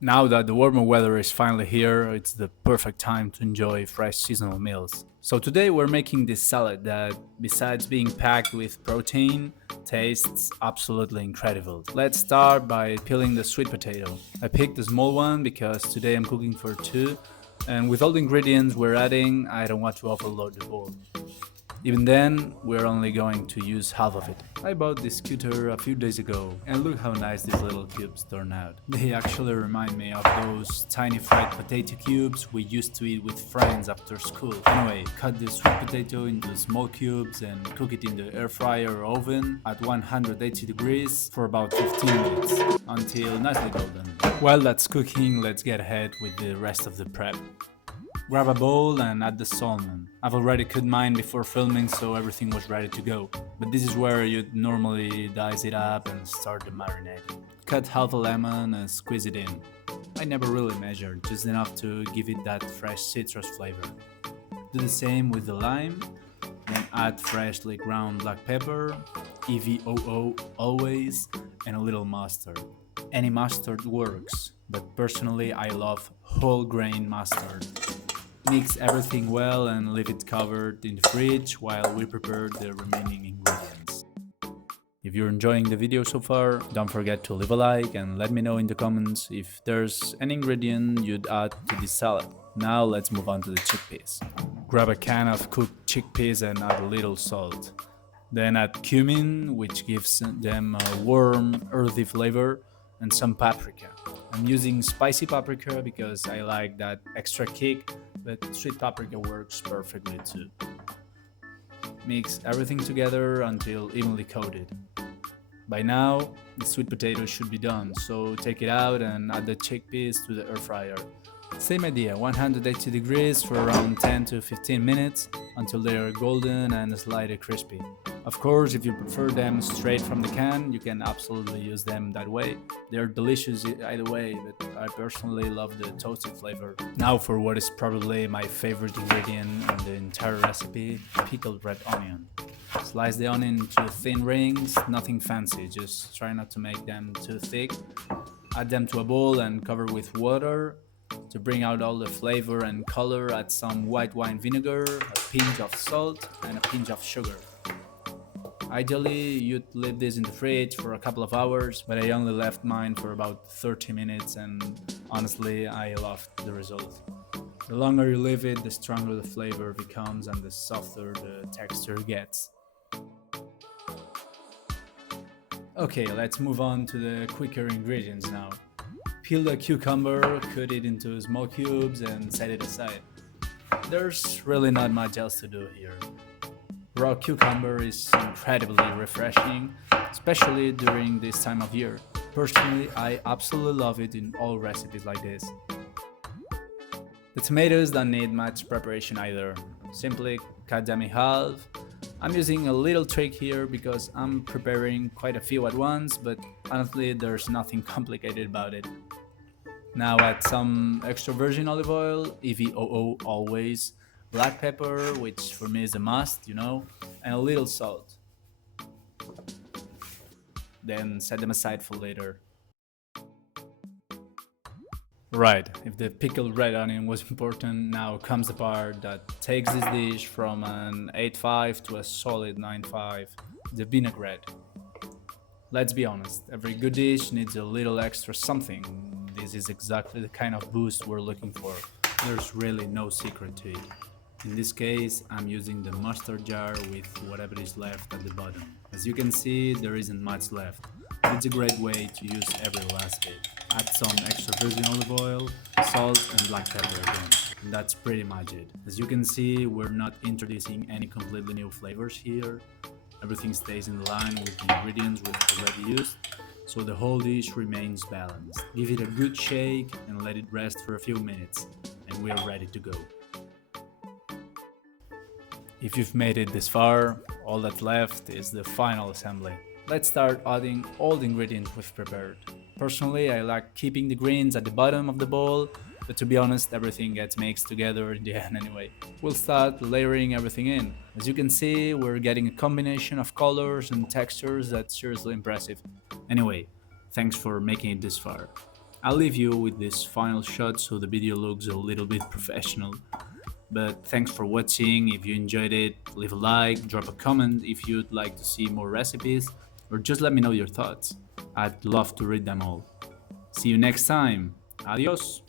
Now that the warmer weather is finally here, it's the perfect time to enjoy fresh seasonal meals. So today we're making this salad that, besides being packed with protein, tastes absolutely incredible. Let's start by peeling the sweet potato. I picked the small one because today I'm cooking for two, and with all the ingredients we're adding, I don't want to overload the bowl. Even then, we're only going to use half of it. I bought this cutter a few days ago, and look how nice these little cubes turn out. They actually remind me of those tiny fried potato cubes we used to eat with friends after school. Anyway, cut the sweet potato into small cubes and cook it in the air fryer or oven at 180 degrees for about 15 minutes, until nicely golden. While that's cooking, let's get ahead with the rest of the prep. Grab a bowl and add the salmon. I've already cut mine before filming, so everything was ready to go. But this is where you'd normally dice it up and start the marinade. Cut half a lemon and squeeze it in. I never really measured, just enough to give it that fresh citrus flavor. Do the same with the lime, then add freshly ground black pepper, EVOO always, and a little mustard. Any mustard works, but personally I love whole grain mustard. Mix everything well and leave it covered in the fridge while we prepare the remaining ingredients. If you're enjoying the video so far, don't forget to leave a like and let me know in the comments if there's an ingredient you'd add to this salad. Now let's move on to the chickpeas. Grab a can of cooked chickpeas and add a little salt. Then add cumin, which gives them a warm, earthy flavor, and some paprika. I'm using spicy paprika because I like that extra kick, but sweet paprika works perfectly too. Mix everything together until evenly coated. By now, the sweet potato should be done, so take it out and add the chickpeas to the air fryer. Same idea, 180 degrees for around 10 to 15 minutes until they are golden and slightly crispy. Of course, if you prefer them straight from the can, you can absolutely use them that way. They're delicious either way, but I personally love the toasted flavor. Now for what is probably my favorite ingredient in the entire recipe, pickled red onion. Slice the onion into thin rings, nothing fancy, just try not to make them too thick. Add them to a bowl and cover with water. To bring out all the flavor and color, add some white wine vinegar, a pinch of salt, and a pinch of sugar. Ideally, you'd leave this in the fridge for a couple of hours, but I only left mine for about 30 minutes and honestly, I loved the result. The longer you leave it, the stronger the flavor becomes and the softer the texture gets. Okay, let's move on to the quicker ingredients now. Peel the cucumber, cut it into small cubes and set it aside. There's really not much else to do here. Raw cucumber is incredibly refreshing, especially during this time of year. Personally, I absolutely love it in all recipes like this. The tomatoes don't need much preparation either. Simply cut them in half. I'm using a little trick here because I'm preparing quite a few at once, but honestly there's nothing complicated about it. Now add some extra virgin olive oil, EVOO always, black pepper, which for me is a must, and a little salt. Then set them aside for later. Right, if the pickled red onion was important, now comes the part that takes this dish from an 8.5 to a solid 9.5, the vinaigrette. Let's be honest, every good dish needs a little extra something. This is exactly the kind of boost we're looking for. There's really no secret to it. In this case, I'm using the mustard jar with whatever is left at the bottom. As you can see, there isn't much left. It's a great way to use every last bit. Add some extra virgin olive oil, salt and black pepper again. And that's pretty much it. As you can see, we're not introducing any completely new flavors here. Everything stays in line with the ingredients we've already used, so the whole dish remains balanced. Give it a good shake and let it rest for a few minutes, and we are ready to go. If you've made it this far, all that's left is the final assembly. Let's start adding all the ingredients we've prepared. Personally, I like keeping the greens at the bottom of the bowl, but to be honest, everything gets mixed together in the end anyway. We'll start layering everything in. As you can see, we're getting a combination of colors and textures that's seriously impressive. Anyway, thanks for making it this far. I'll leave you with this final shot so the video looks a little bit professional. But thanks for watching. If you enjoyed it, leave a like, drop a comment if you'd like to see more recipes, or just let me know your thoughts. I'd love to read them all. See you next time. Adios.